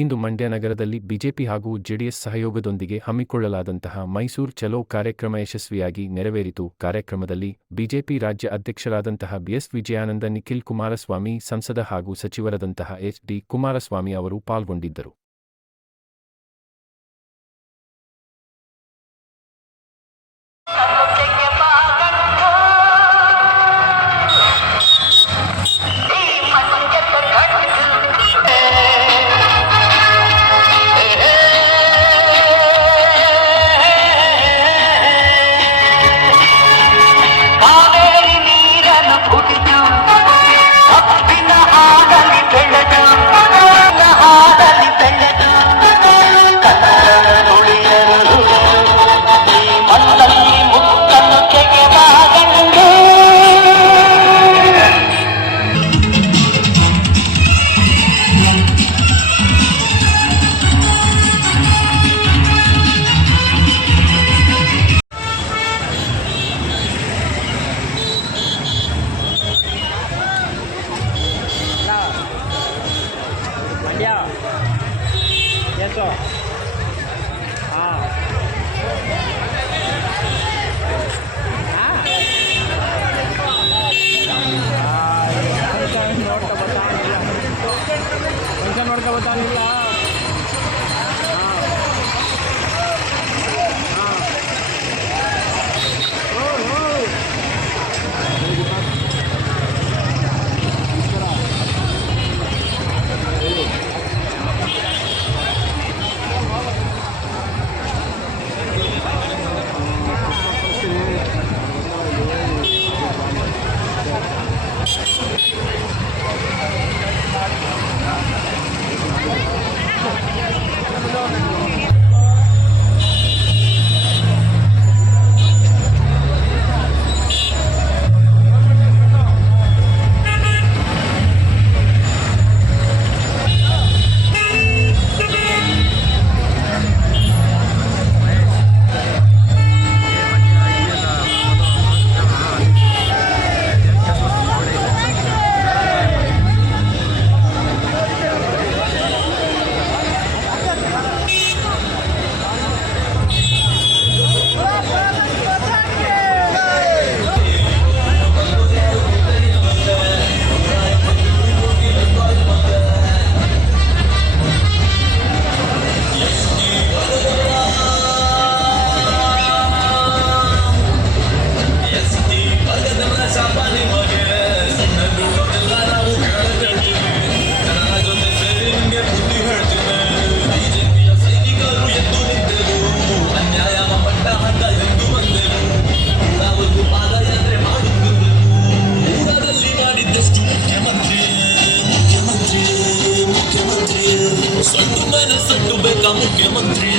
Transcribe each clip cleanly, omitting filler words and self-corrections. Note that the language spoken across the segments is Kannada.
ಇಂದು ಮಂಡ್ಯ ನಗರದಲ್ಲಿ ಬಿಜೆಪಿ ಹಾಗೂ ಜೆಡಿಎಸ್ ಸಹಯೋಗದೊಂದಿಗೆ ಹಮ್ಮಿಕೊಳ್ಳಲಾದಂತಹ ಮೈಸೂರು ಚಲೋ ಕಾರ್ಯಕ್ರಮ ಯಶಸ್ವಿಯಾಗಿ ನೆರವೇರಿತು. ಕಾರ್ಯಕ್ರಮದಲ್ಲಿ ಬಿಜೆಪಿ ರಾಜ್ಯ ಅಧ್ಯಕ್ಷರಾದಂತಹ ಬಿಎಸ್ ವಿಜಯಾನಂದ, ನಿಖಿಲ್ ಕುಮಾರಸ್ವಾಮಿ, ಸಂಸದ ಹಾಗೂ ಸಚಿವರಾದಂತಹ ಎಚ್.ಡಿ. ಕುಮಾರಸ್ವಾಮಿ ಅವರು ಪಾಲ್ಗೊಂಡಿದ್ದರು. Eso. ನೋಡ್ಕೊ ಗೊತ್ತಾಗಿಲ್ಲ. ಮುಖ್ಯಮಂತ್ರಿ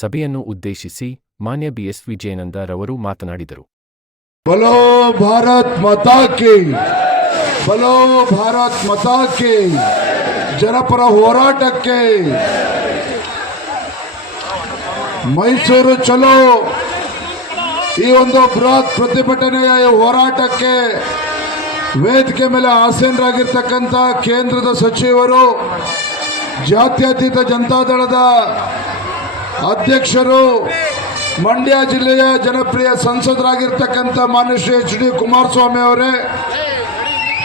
ಸಭೆಯನ್ನು ಉದ್ದೇಶಿಸಿ ಮಾನ್ಯ ಬಿಎಸ್ ವಿಜಯಾನಂದ ರವರು ಮಾತನಾಡಿದರು. ಬಲೋ ಭಾರತ್ ಮಾತಾ ಕಿ, ಬಲೋ ಭಾರತ್ ಮಾತಾ ಕಿ. ಜನಪರ ಹೋರಾಟಕ್ಕೆ ಮೈಸೂರು ಚಲೋ ಈ ಒಂದು ಬೃಹತ್ ಪ್ರತಿಭಟನೆಯ ಹೋರಾಟಕ್ಕೆ ವೇದಿಕೆ ಮೇಲೆ ಆಸೀನರಾಗಿರ್ತಕ್ಕಂಥ ಕೇಂದ್ರದ ಸಚಿವರು ಜಾತ್ಯತೀತ ಜನತಾದಳದ ಅಧ್ಯಕ್ಷರು, ಮಂಡ್ಯ ಜಿಲ್ಲೆಯ ಜನಪ್ರಿಯ ಸಂಸದರಾಗಿರ್ತಕ್ಕಂಥ ಮಾನ್ಯ ಶ್ರೀ ಎಚ್ ಡಿ ಕುಮಾರಸ್ವಾಮಿ ಅವರೇ,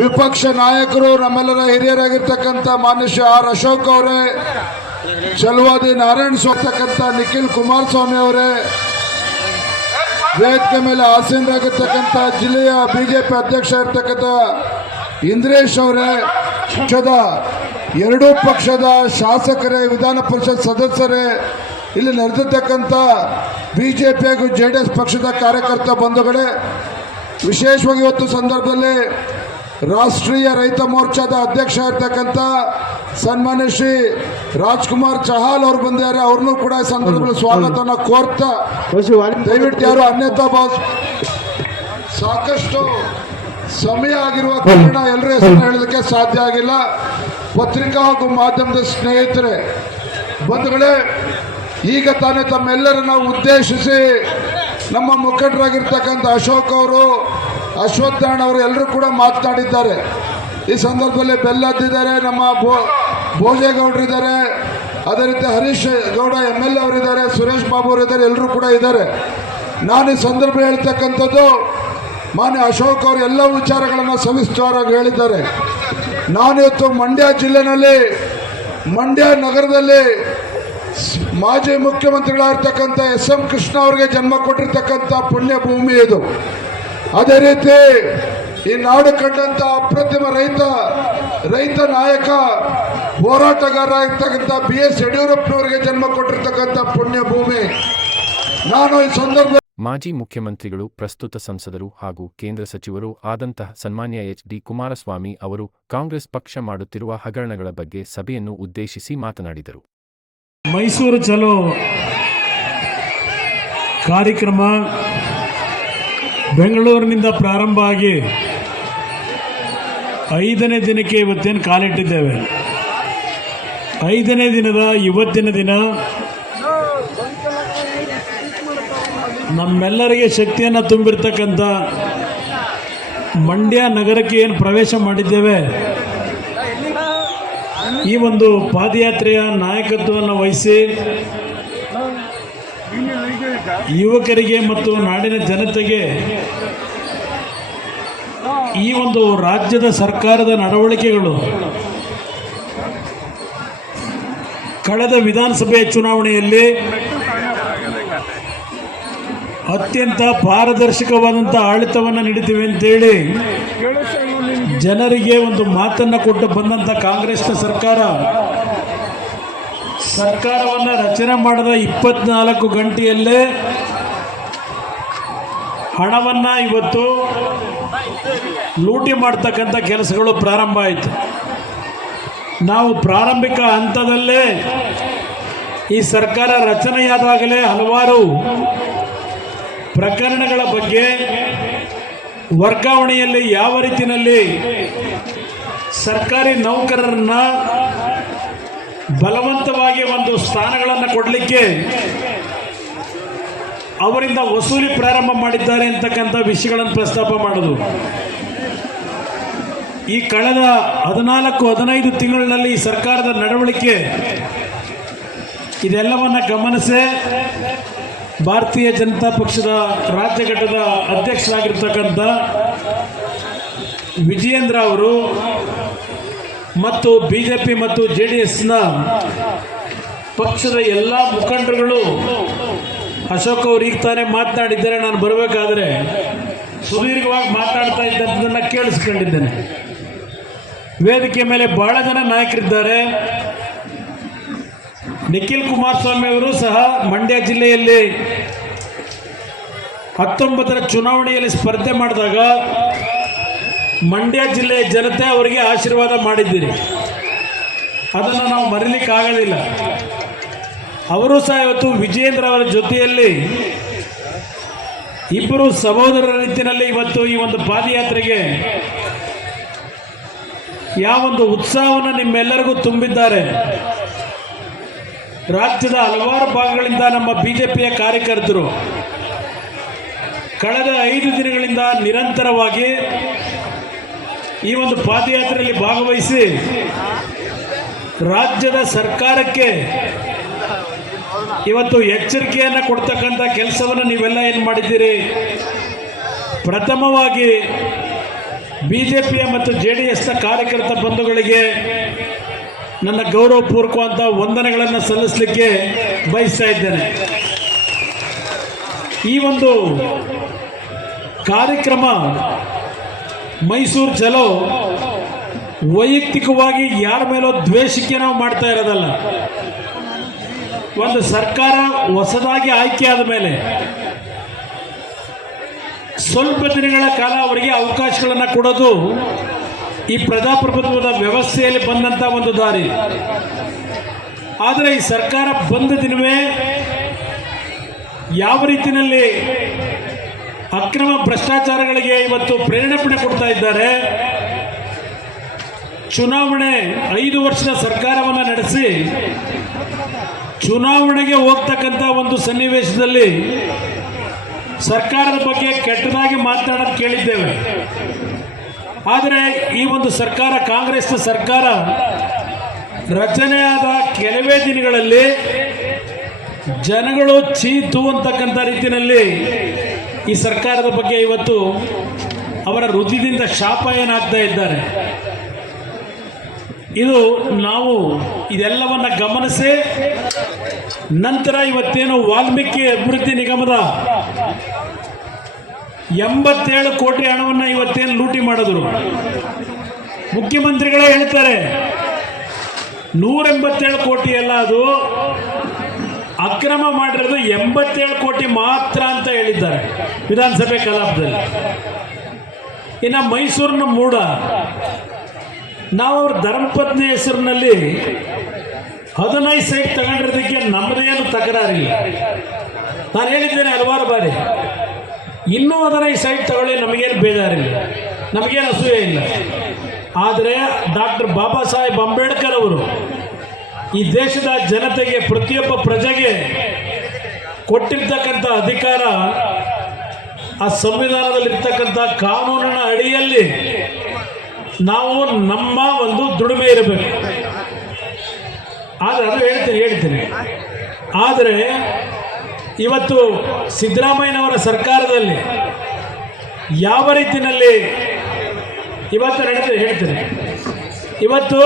ವಿಪಕ್ಷ ನಾಯಕರು ನಮ್ಮೆಲ್ಲರ ಹಿರಿಯರಾಗಿರ್ತಕ್ಕಂಥ ಮಾನ್ಯ ಶ್ರೀ ಆರ್ ಅಶೋಕ್ ಅವರೇ, ಛಲವಾದಿ ನಾರಾಯಣ ಸ್ವಾಮಿತಕ್ಕಂಥ ನಿಖಿಲ್ ಕುಮಾರಸ್ವಾಮಿ ಅವರೇ, ವೇದಿಕೆ ಮೇಲೆ ಆಸೀನರಾಗಿರ್ತಕ್ಕಂಥ ಜಿಲ್ಲೆಯ ಬಿಜೆಪಿ ಅಧ್ಯಕ್ಷ ಇರ್ತಕ್ಕಂಥ ಇಂದ್ರೇಶ್ ಅವರೇ, ಪಕ್ಷದ ಎರಡೂ ಪಕ್ಷದ ಶಾಸಕರೇ, ವಿಧಾನ ಪರಿಷತ್ ಸದಸ್ಯರೇ, ಇಲ್ಲಿ ನಡೆದಿರ್ತಕ್ಕಂಥ ಬಿಜೆಪಿ ಹಾಗೂ JDS ಪಕ್ಷದ ಕಾರ್ಯಕರ್ತ ಬಂಧುಗಳೇ, ವಿಶೇಷವಾಗಿ ಇವತ್ತು ಸಂದರ್ಭದಲ್ಲಿ ರಾಷ್ಟ್ರೀಯ ರೈತ ಮೋರ್ಚಾದ ಅಧ್ಯಕ್ಷ ಇರ್ತಕ್ಕಂಥ ಸನ್ಮಾನ್ಯ ಶ್ರೀ ರಾಜ್ಕುಮಾರ್ ಚಹಾಲ್ ಅವರು ಬಂದಿದ್ದಾರೆ. ಅವ್ರನ್ನೂ ಕೂಡ ಈ ಸಂದರ್ಭದಲ್ಲಿ ಸ್ವಾಗತನ ಕೋರ್ತಾ, ದಯವಿಟ್ಟು ಯಾರು ಅನ್ಯತಾ ಸಾಕಷ್ಟು ಸಮಯ ಆಗಿರುವ ಕಾರಣ ಎಲ್ಲರ ಹೆಸರು ಹೇಳೋದಕ್ಕೆ ಸಾಧ್ಯ ಆಗಿಲ್ಲ. ಪತ್ರಿಕಾ ಹಾಗೂ ಮಾಧ್ಯಮದ ಸ್ನೇಹಿತರೆ, ಬಂಧುಗಳೇ, ಈಗ ತಾನೇ ತಮ್ಮೆಲ್ಲರನ್ನ ಉದ್ದೇಶಿಸಿ ನಮ್ಮ ಮುಖಂಡರಾಗಿರ್ತಕ್ಕಂಥ ಅಶೋಕ್ ಅವರು, ಅಶ್ವತ್ಥನಾರಾಯಣ ಅವರು ಎಲ್ಲರೂ ಕೂಡ ಮಾತನಾಡಿದ್ದಾರೆ. ಈ ಸಂದರ್ಭದಲ್ಲಿ ಬೆಲ್ಲದ್ದಿದ್ದಾರೆ, ನಮ್ಮ ಭೋಜೇಗೌಡರಿದ್ದಾರೆ, ಅದೇ ರೀತಿ ಹರೀಶ್ ಗೌಡ MLA ಅವರಿದ್ದಾರೆ, ಸುರೇಶ್ ಬಾಬು ಅವರಿದ್ದಾರೆ, ಎಲ್ಲರೂ ಕೂಡ ಇದ್ದಾರೆ. ನಾನು ಈ ಸಂದರ್ಭ ಹೇಳ್ತಕ್ಕಂಥದ್ದು, ಮಾನ್ಯ ಅಶೋಕ್ ಅವರು ಎಲ್ಲ ವಿಚಾರಗಳನ್ನು ಸವಿಸ್ತಾರವಾಗಿ ಹೇಳಿದ್ದಾರೆ. ನಾನಿವತ್ತು ಮಂಡ್ಯ ಜಿಲ್ಲೆನಲ್ಲಿ, ಮಂಡ್ಯ ನಗರದಲ್ಲಿ ಮಾಜಿ ಮುಖ್ಯಮಂತ್ರಿಗಳಾಗಿರ್ತಕ್ಕಂಥ SM ಕೃಷ್ಣ ಅವರಿಗೆ ಜನ್ಮ ಕೊಟ್ಟಿರ್ತಕ್ಕಂಥ ಪುಣ್ಯ ಭೂಮಿ ಇದು. ಅದೇ ರೀತಿ ಈ ನಾಡು ಕಂಡಂತ ಅಪ್ರತಿಮ ರೈತ ನಾಯಕ, ಹೋರಾಟಗಾರರಾಗಿರ್ತಕ್ಕಂಥ BS ಯಡಿಯೂರಪ್ಪನವರಿಗೆ ಜನ್ಮ ಕೊಟ್ಟಿರ್ತಕ್ಕಂಥ ಪುಣ್ಯ ಭೂಮಿ. ನಾನು ಈ ಸಂದರ್ಭ ಮಾಜಿ ಮುಖ್ಯಮಂತ್ರಿಗಳು, ಪ್ರಸ್ತುತ ಸಂಸದರು ಹಾಗೂ ಕೇಂದ್ರ ಸಚಿವರೂ ಆದಂತಹ ಸನ್ಮಾನ್ಯ ಎಚ್ ಡಿ ಕುಮಾರಸ್ವಾಮಿ ಅವರು ಕಾಂಗ್ರೆಸ್ ಪಕ್ಷ ಮಾಡುತ್ತಿರುವ ಹಗರಣಗಳ ಬಗ್ಗೆ ಸಭೆಯನ್ನು ಉದ್ದೇಶಿಸಿ ಮಾತನಾಡಿದರು. ಮೈಸೂರು ಚಲೋ ಕಾರ್ಯಕ್ರಮ ಬೆಂಗಳೂರಿನಿಂದ ಪ್ರಾರಂಭ ಆಗಿ 5ನೇ ದಿನಕ್ಕೆ ಇವತ್ತೇನು ಕಾಲಿಟ್ಟಿದ್ದೇವೆ. 5ನೇ ದಿನದ ಇವತ್ತಿನ ದಿನ ನಮ್ಮೆಲ್ಲರಿಗೆ ಶಕ್ತಿಯನ್ನು ತುಂಬಿರ್ತಕ್ಕಂಥ ಮಂಡ್ಯ ನಗರಕ್ಕೆ ಏನು ಪ್ರವೇಶ ಮಾಡಿದ್ದೇವೆ, ಈ ಒಂದು ಪಾದಯಾತ್ರೆಯ ನಾಯಕತ್ವವನ್ನು ವಹಿಸಿ ಯುವಕರಿಗೆ ಮತ್ತು ನಾಡಿನ ಜನತೆಗೆ ಈ ಒಂದು ರಾಜ್ಯದ ಸರ್ಕಾರದ ನಡವಳಿಕೆಗಳು ಕಳೆದ ವಿಧಾನಸಭೆ ಚುನಾವಣೆಯಲ್ಲಿ ಅತ್ಯಂತ ಪಾರದರ್ಶಕವಾದಂಥ ಆಡಳಿತವನ್ನು ನೀಡುತ್ತೇವೆ ಅಂತೇಳಿ ಜನರಿಗೆ ಒಂದು ಮಾತನ್ನು ಕೊಟ್ಟು ಬಂದಂಥ ಕಾಂಗ್ರೆಸ್ನ ಸರ್ಕಾರವನ್ನು ರಚನೆ ಮಾಡಿದ 24 ಗಂಟೆಯಲ್ಲೇ ಹಣವನ್ನು ಇವತ್ತು ಲೂಟಿ ಮಾಡ್ತಕ್ಕಂಥ ಕೆಲಸಗಳು ಪ್ರಾರಂಭ ಆಯಿತು. ನಾವು ಪ್ರಾರಂಭಿಕ ಹಂತದಲ್ಲೇ ಈ ಸರ್ಕಾರ ರಚನೆಯಾದಾಗಲೇ ಹಲವಾರು ಪ್ರಕರಣಗಳ ಬಗ್ಗೆ, ವರ್ಗಾವಣೆಯಲ್ಲಿ ಯಾವ ರೀತಿಯಲ್ಲಿ ಸರ್ಕಾರಿ ನೌಕರರನ್ನ ಬಲವಂತವಾಗಿ ಒಂದು ಸ್ಥಾನಗಳನ್ನು ಕೊಡಲಿಕ್ಕೆ ಅವರಿಂದ ವಸೂಲಿ ಪ್ರಾರಂಭ ಮಾಡಿದ್ದಾರೆ ಅಂತಕ್ಕಂಥ ವಿಷಯಗಳನ್ನು ಪ್ರಸ್ತಾಪ ಮಾಡೋದು. ಈ ಕಳೆದ 14-15 ತಿಂಗಳಿನಲ್ಲಿ ಈ ಸರ್ಕಾರದ ನಡವಳಿಕೆ ಇದೆಲ್ಲವನ್ನು ಗಮನಿಸಿ ಭಾರತೀಯ ಜನತಾ ಪಕ್ಷದ ರಾಜ್ಯ ಘಟಕದ ಅಧ್ಯಕ್ಷರಾಗಿರ್ತಕ್ಕಂಥ ವಿಜಯೇಂದ್ರ ಅವರು ಮತ್ತು BJP ಮತ್ತು JDSನ ಪಕ್ಷದ ಎಲ್ಲ ಮುಖಂಡರುಗಳು, ಅಶೋಕ್ ಅವರು ಈಗ ತಾನೇ ಮಾತನಾಡಿದ್ದಾರೆ. ನಾನು ಬರಬೇಕಾದ್ರೆ ಸುದೀರ್ಘವಾಗಿ ಮಾತನಾಡ್ತಾ ಇದ್ದದ್ದನ್ನು ಕೇಳಿಸ್ಕೊಂಡಿದ್ದೇನೆ. ವೇದಿಕೆ ಮೇಲೆ ಬಹಳ ಜನ ನಾಯಕರಿದ್ದಾರೆ. ನಿಖಿಲ್ ಕುಮಾರಸ್ವಾಮಿ ಅವರು ಸಹ ಮಂಡ್ಯ ಜಿಲ್ಲೆಯಲ್ಲಿ 19ರ ಚುನಾವಣೆಯಲ್ಲಿ ಸ್ಪರ್ಧೆ ಮಾಡಿದಾಗ ಮಂಡ್ಯ ಜಿಲ್ಲೆಯ ಜನತೆ ಅವರಿಗೆ ಆಶೀರ್ವಾದ ಮಾಡಿದ್ದೀರಿ, ಅದನ್ನು ನಾವು ಮರೀಲಿಕ್ಕಾಗೋದಿಲ್ಲ. ಅವರು ಸಹ ಇವತ್ತು ವಿಜಯೇಂದ್ರ ಅವರ ಜೊತೆಯಲ್ಲಿ ಇಬ್ಬರು ಸಹೋದರರ ರೀತಿಯಲ್ಲಿ ಇವತ್ತು ಈ ಒಂದು ಪಾದಯಾತ್ರೆಗೆ ಯಾವೊಂದು ಉತ್ಸಾಹವನ್ನು ನಿಮ್ಮೆಲ್ಲರಿಗೂ ತುಂಬಿದ್ದಾರೆ. ರಾಜ್ಯದ ಹಲವಾರು ಭಾಗಗಳಿಂದ ನಮ್ಮ BJPಯ ಕಾರ್ಯಕರ್ತರು ಕಳೆದ 5 ದಿನಗಳಿಂದ ನಿರಂತರವಾಗಿ ಈ ಒಂದು ಪಾದಯಾತ್ರೆಯಲ್ಲಿ ಭಾಗವಹಿಸಿ ರಾಜ್ಯದ ಸರ್ಕಾರಕ್ಕೆ ಇವತ್ತು ಎಚ್ಚರಿಕೆಯನ್ನು ಕೊಡ್ತಕ್ಕಂಥ ಕೆಲಸವನ್ನು ನೀವೆಲ್ಲ ಏನು ಮಾಡಿದ್ದೀರಿ? ಪ್ರಥಮವಾಗಿ BJPಯ ಮತ್ತು JDSನ ಕಾರ್ಯಕರ್ತ ಬಂಧುಗಳಿಗೆ ನನ್ನ ಗೌರವಪೂರ್ವಕವಾದ ವಂದನೆಗಳನ್ನು ಸಲ್ಲಿಸಲಿಕ್ಕೆ ಬಯಸ್ತಾ ಇದ್ದೇನೆ. ಈ ಒಂದು ಕಾರ್ಯಕ್ರಮ ಮೈಸೂರು ಚಲೋ ವೈಯಕ್ತಿಕವಾಗಿ ಯಾರ ಮೇಲೋ ದ್ವೇಷಕ್ಕೆ ನಾವು ಮಾಡ್ತಾ ಇರೋದಲ್ಲ. ಒಂದು ಸರ್ಕಾರ ಹೊಸದಾಗಿ ಆಯ್ಕೆಯಾದ ಮೇಲೆ ಸ್ವಲ್ಪ ದಿನಗಳ ಕಾಲ ಅವರಿಗೆ ಅವಕಾಶಗಳನ್ನು ಕೊಡೋದು ಈ ಪ್ರಜಾಪ್ರಭುತ್ವದ ವ್ಯವಸ್ಥೆಯಲ್ಲಿ ಬಂದಂಥ ಒಂದು ದಾರಿ. ಆದರೆ ಈ ಸರ್ಕಾರ ಬಂದ ದಿನವೇ ಯಾವ ರೀತಿಯಲ್ಲಿ ಅಕ್ರಮ ಭ್ರಷ್ಟಾಚಾರಗಳಿಗೆ ಇವತ್ತು ಪ್ರೇರೇಪಣೆ ಕೊಡ್ತಾ ಇದ್ದಾರೆ. ಚುನಾವಣೆ 5 ವರ್ಷದ ಸರ್ಕಾರವನ್ನು ನಡೆಸಿ ಚುನಾವಣೆಗೆ ಹೋಗ್ತಕ್ಕಂಥ ಒಂದು ಸನ್ನಿವೇಶದಲ್ಲಿ ಸರ್ಕಾರದ ಬಗ್ಗೆ ಕೆಟ್ಟದಾಗಿ ಮಾತನಾಡೋದು ಕೇಳಿದ್ದೇವೆ. ಆದರೆ ಈ ಒಂದು ಸರ್ಕಾರ, ಕಾಂಗ್ರೆಸ್ನ ಸರ್ಕಾರ ರಚನೆಯಾದ ಕೆಲವೇ ದಿನಗಳಲ್ಲಿ ಜನಗಳು ಚೀತು ಅಂತಕ್ಕಂಥ ರೀತಿಯಲ್ಲಿ ಈ ಸರ್ಕಾರದ ಬಗ್ಗೆ ಇವತ್ತು ಅವರ ಹೃದಯದಿಂದ ಶಾಪ ಏನಾಗ್ತಾ ಇದ್ದಾರೆ. ಇದು ನಾವು ಇದೆಲ್ಲವನ್ನು ಗಮನಿಸಿ ನಂತರ ಇವತ್ತೇನು ವಾಲ್ಮೀಕಿ ಅಭಿವೃದ್ಧಿ ನಿಗಮದ 87 ಕೋಟಿ ಹಣವನ್ನು ಇವತ್ತೇನು ಲೂಟಿ ಮಾಡಿದ್ರು. ಮುಖ್ಯಮಂತ್ರಿಗಳೇ ಹೇಳ್ತಾರೆ 187 ಕೋಟಿ ಅಲ್ಲ, ಅದು ಅಕ್ರಮ ಮಾಡಿರೋದು 87 ಕೋಟಿ ಮಾತ್ರ ಅಂತ ಹೇಳಿದ್ದಾರೆ ವಿಧಾನಸಭೆ ಕಲಾಪದಲ್ಲಿ. ಇನ್ನು ಮೈಸೂರಿನ ಮೂಡ, ನಾವು ಅವ್ರ ಧರ್ಮಪತ್ನಿ ಹೆಸರಿನಲ್ಲಿ 15 ಸೈಟ್ ತಗೊಂಡಿರೋದಕ್ಕೆ ನಮ್ಮದೇನು ತಕರಾರಿಲ್ಲ. ನಾನು ಹೇಳಿದ್ದೇನೆ ಹಲವಾರು ಬಾರಿ, ಇನ್ನೂ 15 ಸೈಟ್ ತಗೊಳ್ಳಿ, ನಮಗೇನು ಬೇಜಾರಿಲ್ಲ, ನಮಗೇನು ಅಸೂಯೆ ಇಲ್ಲ. ಆದರೆ ಡಾಕ್ಟರ್ ಬಾಬಾ ಸಾಹೇಬ್ ಅಂಬೇಡ್ಕರ್ ಅವರು ಈ ದೇಶದ ಜನತೆಗೆ, ಪ್ರತಿಯೊಬ್ಬ ಪ್ರಜೆಗೆ ಕೊಟ್ಟಿರ್ತಕ್ಕಂಥ ಅಧಿಕಾರ, ಆ ಸಂವಿಧಾನದಲ್ಲಿರ್ತಕ್ಕಂಥ ಕಾನೂನಿನ ಅಡಿಯಲ್ಲಿ ನಾವು ನಮ್ಮ ಒಂದು ದುಡಿಮೆ ಇರಬೇಕು. ಆದರೆ ಅದು ಹೇಳ್ತೀನಿ. ಆದರೆ ಇವತ್ತು ಸಿದ್ದರಾಮಯ್ಯನವರ ಸರ್ಕಾರದಲ್ಲಿ ಯಾವ ರೀತಿಯಲ್ಲಿ ಇವತ್ತು ಹೇಳ್ತೀನಿ, ಇವತ್ತು